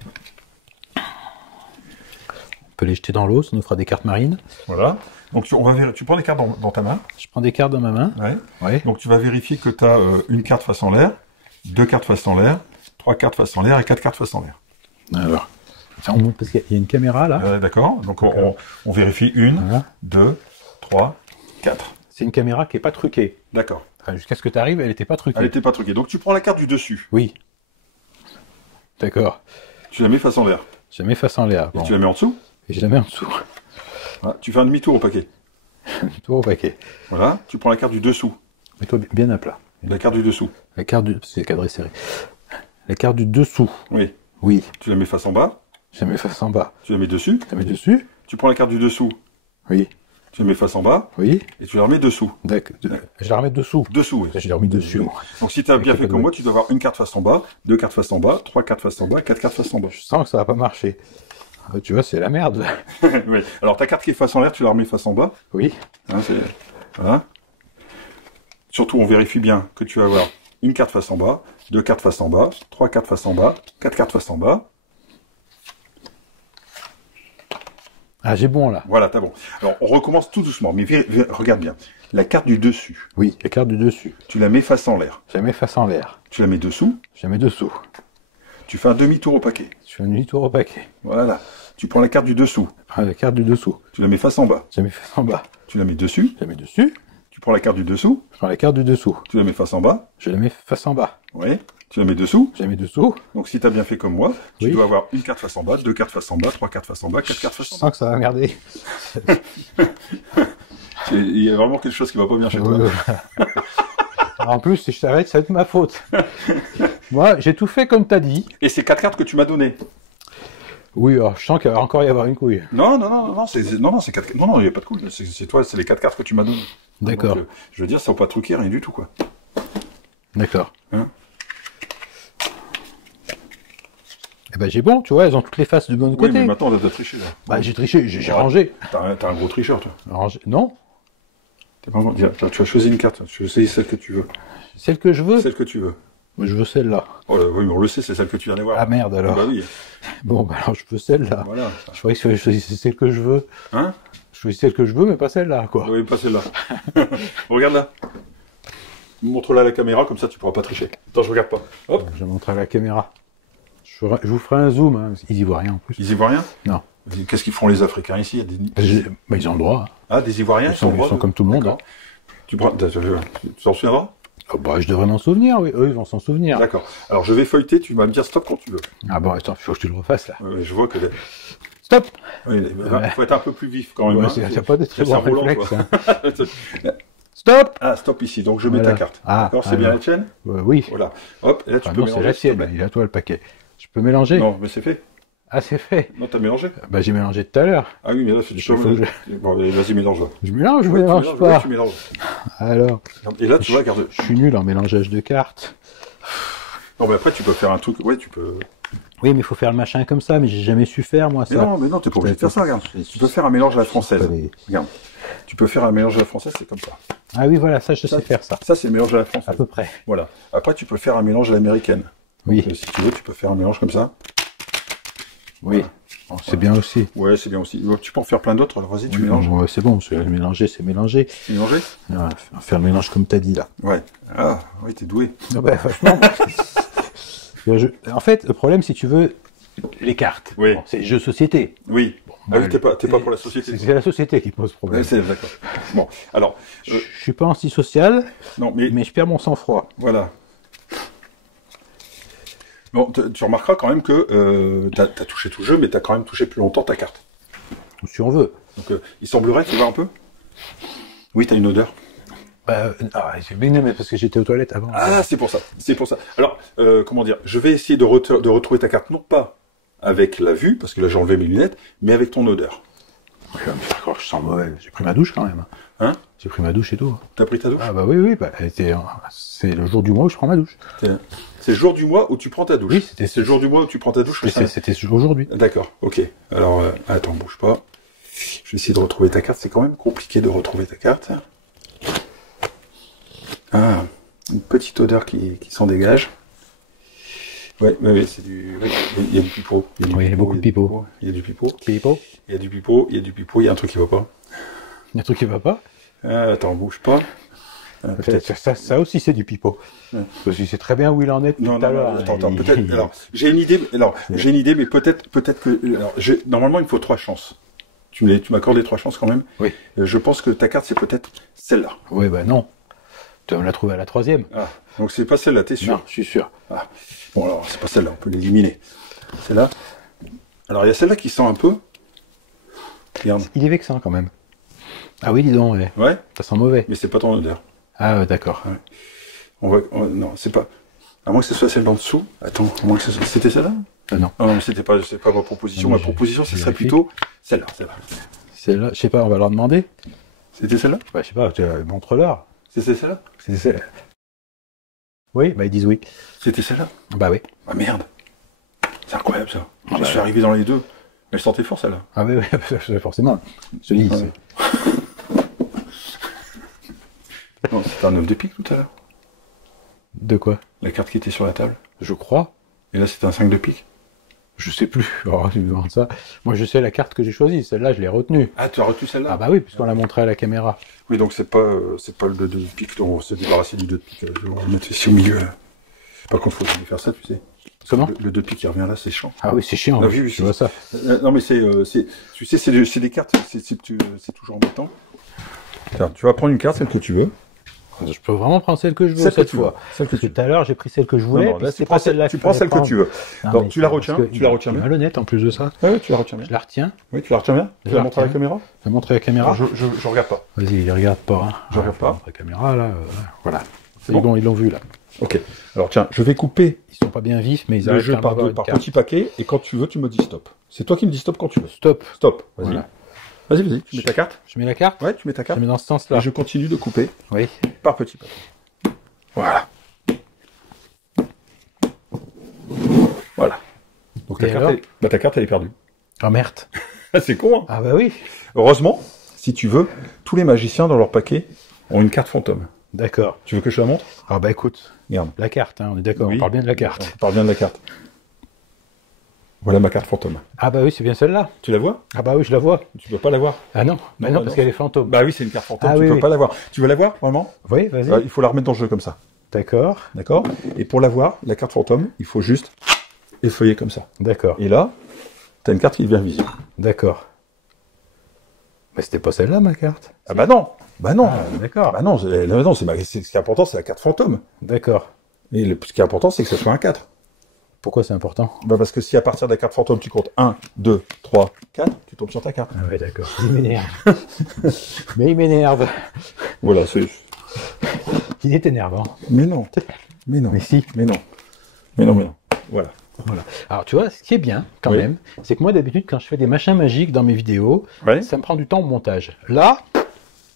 peut les jeter dans l'eau, ça nous fera des cartes marines. Voilà. Donc tu prends des cartes dans ta main. Je prends des cartes dans ma main. Ouais. Ouais. Donc tu vas vérifier que tu as une carte face en l'air, 2 cartes face en l'air, 3 cartes face en l'air et 4 cartes face en l'air. Alors, on monte parce qu'il y a une caméra là. D'accord. Donc on vérifie 1, Voilà. 2, 3, 4. C'est une caméra qui est pas truquée. D'accord. Enfin, jusqu'à ce que tu arrives, elle n'était pas truquée. Elle n'était pas truquée. Donc tu prends la carte du dessus. Oui. D'accord. Tu la mets face en l'air. Je la mets face en l'air. Et Bon. tu la mets en dessous. Et je la mets en dessous. Voilà. Tu fais un demi-tour au paquet. Tout au paquet. Voilà. Tu prends la carte du dessous. Mets-toi bien à plat. La carte du dessous. La carte du... C'est cadré serré. La carte du dessous. Oui. Oui. Tu la mets face en bas. Je la mets face en bas. Tu la mets dessus. Je la mets dessus. Tu prends la carte du dessous. Oui. Tu la mets face en bas. Oui. Et tu la remets dessous. D'accord. Je la remets dessous. Dessous, oui. Je l'ai remis dessus. Moi. Donc si tu as bien fait comme moi, tu dois avoir une carte face en bas, 2 cartes face en bas, 3 cartes face en bas, 4 cartes face en bas. Je sens que ça va pas marcher. Tu vois, c'est la merde. Oui. Alors ta carte qui est face en l'air, tu la remets face en bas. Oui. Hein, voilà. Surtout, on vérifie bien que tu vas avoir une carte face en bas, 2 cartes face en bas, 3 cartes face en bas, 4 cartes face en bas. Ah, j'ai bon là. Voilà, t'as bon. Alors on recommence tout doucement, mais regarde bien. La carte du dessus, Oui, la carte du dessus. tu la mets face en l'air. Je la mets face en l'air. Tu la mets dessous, Je la mets dessous. tu fais un demi-tour au paquet. Je fais un demi-tour au paquet. Voilà. Tu prends la carte du dessous, Je prends la carte du dessous. tu la mets face en bas. Je la mets face en bas. Tu la mets dessus, Je la mets dessus. tu prends la carte du dessous, Je prends la carte du dessous. tu la mets face en bas. Je la mets face en bas. Oui. Tu la mets dessous. Je la mets dessous. Donc si tu as bien fait comme moi, tu Oui. dois avoir une carte face en bas, 2 cartes face en bas, 3 cartes face en bas, 4 cartes Je face en bas. sens que ça va merder. Il y a vraiment quelque chose qui va pas bien chez toi. En plus, si je t'arrête, ça va être ma faute. Moi, j'ai tout fait comme t'as dit. Et c'est 4 cartes que tu m'as données. Oui, alors je sens qu'il va encore y avoir une couille. Non, c'est 4 Non, il n'y a pas de couille. C'est toi, c'est les 4 cartes que tu m'as données. D'accord. Donc, je veux dire, ça va pas truquer, rien du tout, quoi. D'accord. Hein? Eh ben j'ai bon, tu vois, elles ont toutes les faces du bon Oui, côté. mais maintenant, t'as triché, là. Bah j'ai triché, j'ai Ouais. rangé. T'as un gros tricheur, toi. Rangé. Non, T'es pas bon. Tu as choisi une carte. Tu as choisi celle que tu veux. celle que je veux. Celle que tu veux. Moi, je veux celle-là. Oh, oui, mais on le sait, c'est celle que tu viens de voir. Ah merde, alors. Bah oui. Bon, bah alors, je veux celle-là. Voilà. Je croyais que je choisissais celle que je veux. Hein? Je choisis celle que je veux, mais pas celle-là, quoi. Oui, pas celle-là. Regarde là. Montre-la à la caméra, comme ça tu pourras pas tricher. Attends, je regarde pas. Hop. Je vais montrer à la caméra. Je vous ferai un zoom, hein. Ils y voient rien en plus. Ils y voient rien? Non. Qu'est-ce qu'ils font les Africains ici? Il y a des... Bah, ils ont le droit. Ah, des Ivoiriens? Ils sont comme tout le monde. Hein. Tu t'en souviendras? Oh, bah, je devrais m'en souvenir, oui. Eux, ils vont s'en souvenir. D'accord. Alors, je vais feuilleter, tu vas me dire stop quand tu veux. Ah bon, attends, faut que je te le refasse, là. Je vois que... Stop! Oui, il faut être un peu plus vif quand même. Ouais, hein. c'est pas des très bons roulant, réflexes. quoi. Hein. Stop! Ah, stop ici, donc je mets ta carte. Ah, d'accord, c'est bien la tienne? Oui. Voilà. Hop, et là tu Ah peux non, mélanger. c'est la sienne, il est à toi le paquet. Je peux mélanger? Non, mais c'est fait. Ah, c'est fait. Non, t'as mélangé? Bah, j'ai mélangé tout à l'heure. Ah oui, mais là, tu peux mélanger. Bon, vas-y, mélange-la. Je mélange, je Ouais, mélange tu pas. mélanges, tu mélanges. Alors. Et là, tu vois, regarde. Je suis nul en mélangeage de cartes. Non, mais après, tu peux faire un truc. Ouais, tu peux. Oui, mais il faut faire le machin comme ça, mais j'ai jamais su faire, moi, ça. Mais non, t'es pas obligé de faire ça, regarde. Tu peux faire un mélange à la française. Regarde. Tu peux faire un mélange à la française, c'est comme ça. Ah oui, voilà, ça, je sais faire ça. Ça, c'est le mélange à la française. À peu près. Voilà. Après, tu peux faire un mélange à l'américaine. Oui. Donc, si tu veux, tu peux faire un mélange comme ça. Oui. Bon, c'est bien aussi. Ouais, c'est bien aussi. Tu peux en faire plein d'autres, alors vas-y, tu Oui, mélanges. bon, c'est bon, c'est mélanger, c'est mélanger. Mélanger? Ouais, faire le mélange comme t'as dit, là. Ouais. Ah, oui, t'es doué. Ah bah, vachement. En fait, le problème, si tu veux, les cartes. Oui. Bon, c'est jeux société. Oui. Bon, Ah oui, t'es pas pour la société. C'est la société qui pose problème. Ouais, c'est d'accord. Bon, alors. Je suis pas antisocial, Non, mais je perds mon sang-froid. voilà. Bon, tu remarqueras quand même que t'as touché tout le jeu, mais t'as quand même touché plus longtemps ta carte. Si on veut. Donc, il semblerait, tu vois un peu? Oui, t'as une odeur. C'est bien, mais parce que j'étais aux toilettes avant. Ah, c'est pour ça. C'est pour ça. Alors, comment dire? Je vais essayer de retrouver ta carte, non pas avec la vue, parce que là j'ai enlevé mes lunettes, mais avec ton odeur. Oui, mais je sens mauvais. J'ai pris ma douche quand même. Hein? J'ai pris ma douche et tout. T'as pris ta douche? Ah bah oui, bah, c'est le jour du mois où je prends ma douche. C'est le jour du mois où tu prends ta douche. Oui, c'est le jour du mois où tu prends ta douche. C'était aujourd'hui. D'accord, ok. Alors, attends, bouge pas. Je vais essayer de retrouver ta carte. C'est quand même compliqué de retrouver ta carte. Ah, une petite odeur qui s'en dégage. Ouais, c'est du... Il y a du pipeau. Oui, il y a beaucoup de pipeau. Il y a du pipeau. Pipeau? Il y a du pipeau, il y a du pipeau, il y a un truc qui va pas. Il y a un truc qui va pas? Attends, bouge pas. Ça aussi, c'est du pipeau. Ouais. Parce que c'est très bien où il en est tout à l'heure. Attends, peut-être. Alors, j'ai une idée. Mais peut-être que. Alors, normalement, il me faut 3 chances. Tu m'as accordé 3 chances quand même. Oui. Je pense que ta carte, c'est peut-être celle-là. Oui, bah non. Tu vas me la trouver à la 3e. Ah, donc c'est pas celle-là, t'es sûr? Non, je suis sûr. Ah. Bon, alors, c'est pas celle-là, on peut l'éliminer. Celle-là. Alors, il y a celle-là qui sent un peu. Regarde. Il est vexant quand même. Ah oui, dis donc, ouais. Ouais. Ça sent mauvais. Mais c'est pas ton odeur. Ah ouais, d'accord. Ouais. Non, c'est pas. À moins que ce soit celle d'en dessous. Attends, à moins que c'était celle-là? Non. Non, mais c'est pas ma proposition. Non, Ma proposition, ce serait plutôt celle-là. Celle-là, je sais pas, on va leur demander. C'était celle-là? Ouais, je sais pas, montre-leur. C'était celle-là? C'était celle-là. Oui, bah ils disent oui. C'était celle-là? Bah oui. Ah merde. C'est incroyable ça. Ah, Je suis arrivé dans les deux. Elle sentait fort celle-là. Ah oui, forcément. Je dis, Ouais. Non, c'était un 9 de pique tout à l'heure. De quoi? La carte qui était sur la table. Je crois. Et là c'était un 5 de pique. Je sais plus. Oh, tu me demandes ça. Moi, je sais la carte que j'ai choisie. Celle-là, je l'ai retenue. Ah, tu as retenu celle-là? Ah bah oui, puisqu'on l'a montré à la caméra. Oui, donc c'est pas le 2 de pique. On va se débarrasser du 2 de pique. Je vais le mettre ici au milieu. Là. Par contre, faut jamais faire ça, tu sais. Comment? Le 2 de pique qui revient là, c'est chiant. Ah oui, c'est chiant. Ah, oui, tu vois ça. Non, mais tu sais, c'est des cartes, c'est toujours embêtant. Tiens, tu vas prendre une carte, celle que tu veux. Je peux vraiment prendre celle que je veux Celle que cette tu fois. veux. Celle que Parce que tu tout à l'heure, j'ai pris celle que je voulais. Non, là, c'est pas celle-là. tu prends celle que tu veux. Non, Donc, mais tu la c'est retiens, parce que tu la retiens il est bien. malhonnête en plus de ça. Ah oui, tu la retiens bien. Je la retiens. Oui, tu la retiens bien. Tu Je la la montres à la retiens. caméra? Je vais montrer à la caméra. Je regarde pas. Vas-y, il regarde pas. Hein. Je regarde pas. La caméra, là, voilà. C'est bon. Ils l'ont vu, là. Ok. Alors tiens, je vais couper Ils sont pas bien vifs, mais ils le arrivent jeu quand même à avoir une par carte. petits paquets, et quand tu veux, tu me dis stop. C'est toi qui me dis stop quand tu veux. Stop. Stop. Vas-y. Voilà. Vas-y, tu mets ta carte? Je mets la carte? Ouais, tu mets ta Je carte. mets dans ce Et sens-là. je continue de couper Oui. par petits paquets. Voilà. Voilà. Donc Et alors ta carte, elle est perdue. Oh merde. C'est con, hein? Ah bah oui. Heureusement, si tu veux, tous les magiciens dans leur paquet ont une carte fantôme. D'accord. Tu veux que je te la montre? Ah bah écoute, Regarde. la carte, hein, on est d'accord, Oui. on parle bien de la carte. On parle bien de la carte. Voilà ma carte fantôme. Ah bah oui, c'est bien celle-là. Tu la vois? Ah bah oui, je la vois. Tu peux pas la voir. Ah non, bah non, bah parce non. qu'elle est fantôme. Bah oui, c'est une carte fantôme, Ah tu oui, peux oui. pas la voir. Tu veux la voir, vraiment? Oui, vas-y. Il faut la remettre dans le jeu comme ça. D'accord, D'accord? Et pour la voir, la carte fantôme, il faut juste effeuiller comme ça. d'accord, Et là, t'as une carte qui devient visible. d'accord. Mais c'était pas celle-là, ma carte. Ah bah non! Bah non! Ah, d'accord, Bah non, ce qui est important, c'est la carte fantôme. d'accord. Et ce qui est important, c'est que ce soit un 4. Pourquoi c'est important? Bah parce que si à partir de la carte fantôme, tu comptes 1, 2, 3, 4, tu tombes sur ta carte. Ah ouais, d'accord. Il m'énerve. Mais il m'énerve. Voilà, c'est... Il est énervant. Mais non. Mais non. Mais si. Mais non. Mais non, mais non. Voilà. Voilà. Alors tu vois, ce qui est bien quand Oui. même, c'est que moi d'habitude quand je fais des machins magiques dans mes vidéos, Ouais. ça me prend du temps au montage. Là,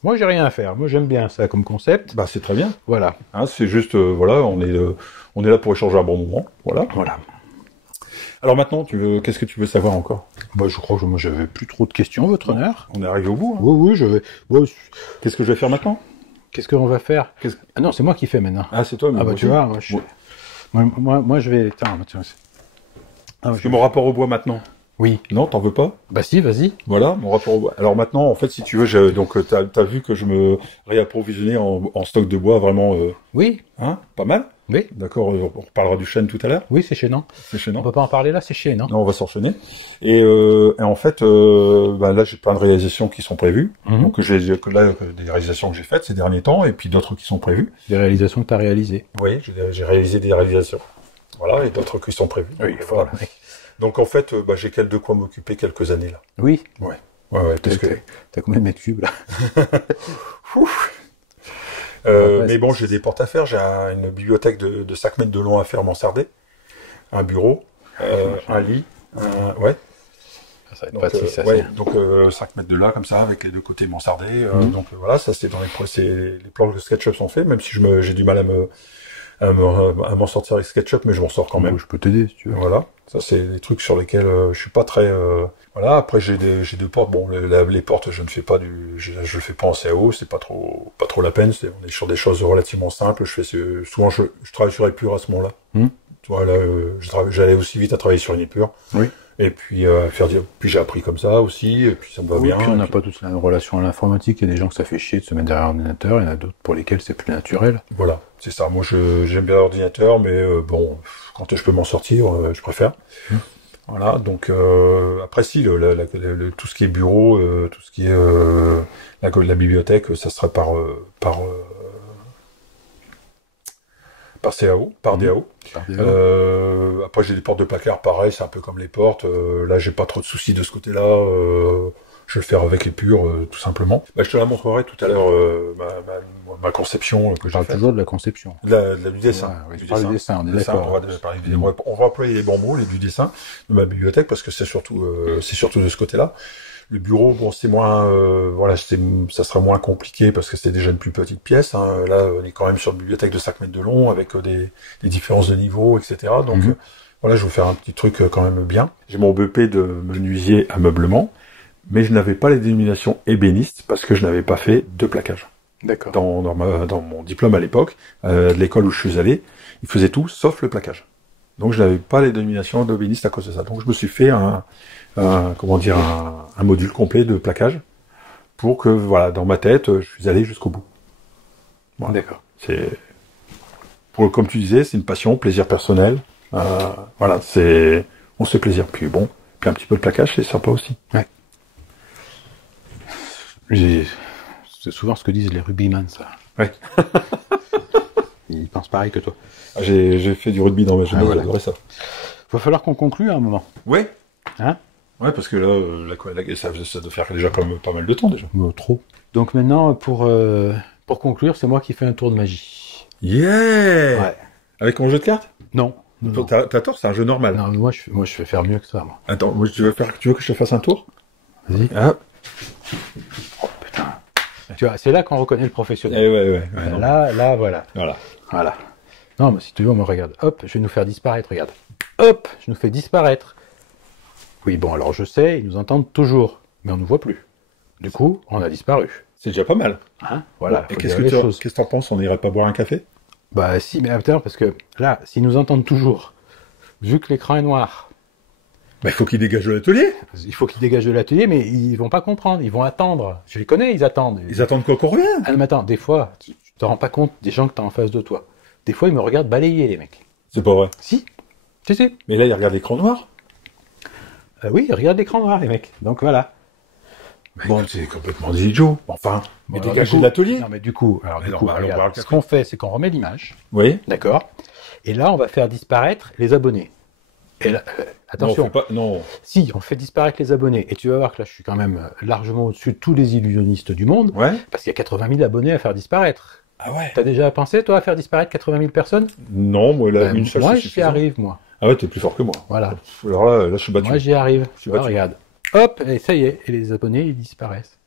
moi j'ai rien à faire. Moi j'aime bien ça comme concept. Bah c'est très bien. Voilà. Hein, c'est juste, voilà, on est là pour échanger un bon moment. Voilà. Voilà. Alors maintenant, qu'est-ce que tu veux savoir encore? Bah, je crois que moi j'avais plus trop de questions, votre honneur. On est arrivé au bout. Hein. Oui, oui, je vais. Bon, Qu'est-ce que je vais faire maintenant? qu'est-ce qu'on va faire? Ah non, c'est moi qui fais maintenant. Ah, c'est toi, mais Ah bah moi tu aussi. vois, moi, je... Ouais. moi je vais. Tiens, ah, Parce que mon rapport au bois maintenant. Oui. Non, t'en veux pas? Bah si, vas-y. Voilà, mon rapport au bois. Alors maintenant, en fait, si tu veux, donc t'as vu que je me réapprovisionnais en stock de bois vraiment, Oui. hein, pas mal. Oui. D'accord, on reparlera du chêne tout à l'heure. Oui, c'est gênant. C'est On gênant. peut pas en parler là, c'est chiant, non? Non, on va s'enchaîner. Et en fait, bah, là, j'ai plein de réalisations qui sont prévues. Mhm. Donc des réalisations que j'ai faites ces derniers temps, et puis d'autres qui sont prévues. Des réalisations que tu as réalisées. Oui, j'ai réalisé des réalisations. Voilà, et d'autres qui sont prévues. Voilà. Donc en fait, bah, j'ai de quoi m'occuper quelques années là. Oui. Ouais, parce que... T'as combien de mètres cubes là? Ouais, mais bon, j'ai des portes à faire. J'ai une bibliothèque de 5 mètres de long à faire mansardée, un bureau, un lit, ouais. Ça va être Donc, pratique, ça. ouais, donc 5 mètres de là, comme ça, avec les deux côtés mansardés. Donc voilà, ça c'est dans les plans que SketchUp sont faits, même si j'ai du mal à m'en sortir avec SketchUp, mais je m'en sors quand même. Je peux t'aider si tu veux. Voilà, ça c'est des trucs sur lesquels je suis pas très... Voilà, après j'ai deux portes. Bon, les portes, je ne fais pas je le fais pas en CAO, c'est pas trop la peine. On est sur des choses relativement simples. Souvent je travaille sur Épure à ce moment-là. Tu vois, là, j'allais aussi vite à travailler sur une Épure. Oui. Et puis puis j'ai appris comme ça aussi, et puis ça me va Oui, bien. puis on n'a pas tous la même relation à l'informatique. Il y a des gens que ça fait chier de se mettre derrière un ordinateur. Il y en a d'autres pour lesquels c'est plus naturel. Voilà, c'est ça. Moi, j'aime bien l'ordinateur, mais bon, quand je peux m'en sortir, je préfère. Voilà, donc après si tout ce qui est bureau, tout ce qui est la bibliothèque, ça serait par CAO, par DAO. Après j'ai des portes de placard, pareil, c'est un peu comme les portes. Là j'ai pas trop de soucis de ce côté-là. Je vais le faire avec Épure, tout simplement. Bah, je te la montrerai tout à l'heure, ma conception que Je j'ai parle faite. toujours de la conception. Du dessin. Ouais, oui, Du je parle du dessin, on est Dessin, d'accord. on va employer les bons mots, du dessin de ma bibliothèque, parce que c'est surtout de ce côté-là. Le bureau, bon, c'est moins, voilà, ça sera moins compliqué parce que c'est déjà une plus petite pièce. Hein. Là, on est quand même sur une bibliothèque de 5 mètres de long avec des différences de niveau, etc. Donc, voilà, je vais vous faire un petit truc quand même bien. J'ai mon BP de menuisier ameublement, mais je n'avais pas les dénominations ébénistes parce que je n'avais pas fait de plaquage. D'accord. Dans mon diplôme à l'époque, de l'école où je suis allé, ils faisaient tout sauf le plaquage. Donc je n'avais pas les dénominations d'ébéniste à cause de ça. Donc je me suis fait un module complet de plaquage pour que, voilà, dans ma tête, je suis allé jusqu'au bout. Voilà. D'accord. Comme tu disais, c'est une passion, plaisir personnel. Voilà, on se fait plaisir. Puis bon, puis un petit peu de plaquage, c'est sympa aussi. Ouais. C'est souvent ce que disent les rugbyman, ça. Ouais. Ils pensent pareil que toi. J'ai fait du rugby dans ma jeunesse, voilà. j'adorais ça. Va falloir qu'on conclue à un moment. Ouais. Hein? Ouais, parce que là, ça doit faire déjà quand même pas mal de temps déjà. Trop. Donc maintenant, pour conclure, c'est moi qui fais un tour de magie. Yeah. Ouais. Avec mon jeu de cartes? Non. Non. T'as tort, c'est un jeu normal. Non, mais moi je vais faire mieux que ça, moi. Attends, tu veux que je te fasse un tour? Vas-y. Ah. Oh putain. Tu vois, c'est là qu'on reconnaît le professionnel. Ouais, non. Là, voilà. Voilà. Non, mais si tu veux, on me regarde. Hop, je vais nous faire disparaître, regarde. Hop, je nous fais disparaître. Oui, bon, alors je sais, ils nous entendent toujours, mais on ne nous voit plus. Du coup, on a disparu. C'est déjà pas mal. Hein, voilà. Et faut qu'est-ce dire les choses. que t'en penses? On n'irait pas boire un café? Bah si, mais attends, parce que là, s'ils nous entendent toujours, vu que l'écran est noir, Bah, il faut qu'il dégage de l'atelier. il faut qu'ils dégagent de l'atelier, mais ils vont pas comprendre, ils vont attendre. Je les connais, ils attendent. Ils attendent quoi qu'on revienne? Ah, mais attends, des fois, tu te rends pas compte des gens que t'as en face de toi. Des fois, ils me regardent balayer, les mecs. C'est pas vrai. Si, si. Mais là, ils regardent l'écran noir. Oui, ils regardent l'écran noir, les mecs. Donc voilà. Bon, c'est complètement des idiots. Enfin, mais Alors, dégagez du de coup- l'atelier. Non, mais du coup, alors, Mais non, bah, alors, on va regarde, le ce qu'on fait, c'est qu'on remet l'image, Oui. d'accord? Et là, on va faire disparaître les abonnés. Et là, attention. Non, faut pas... non. Si, on fait disparaître les abonnés, et tu vas voir que là, je suis quand même largement au-dessus de tous les illusionnistes du monde, Ouais. parce qu'il y a 80 000 abonnés à faire disparaître. Ah ouais. T'as déjà pensé, toi, à faire disparaître 80 000 personnes? Non, moi, là, une seule, Moi, c'est j'y suffisant. arrive, moi. Ah ouais, t'es plus fort que moi. Voilà. Alors là, je suis battu. Moi, j'y arrive. suis Là, battu. regarde. Hop, et ça y est, et les abonnés, ils disparaissent.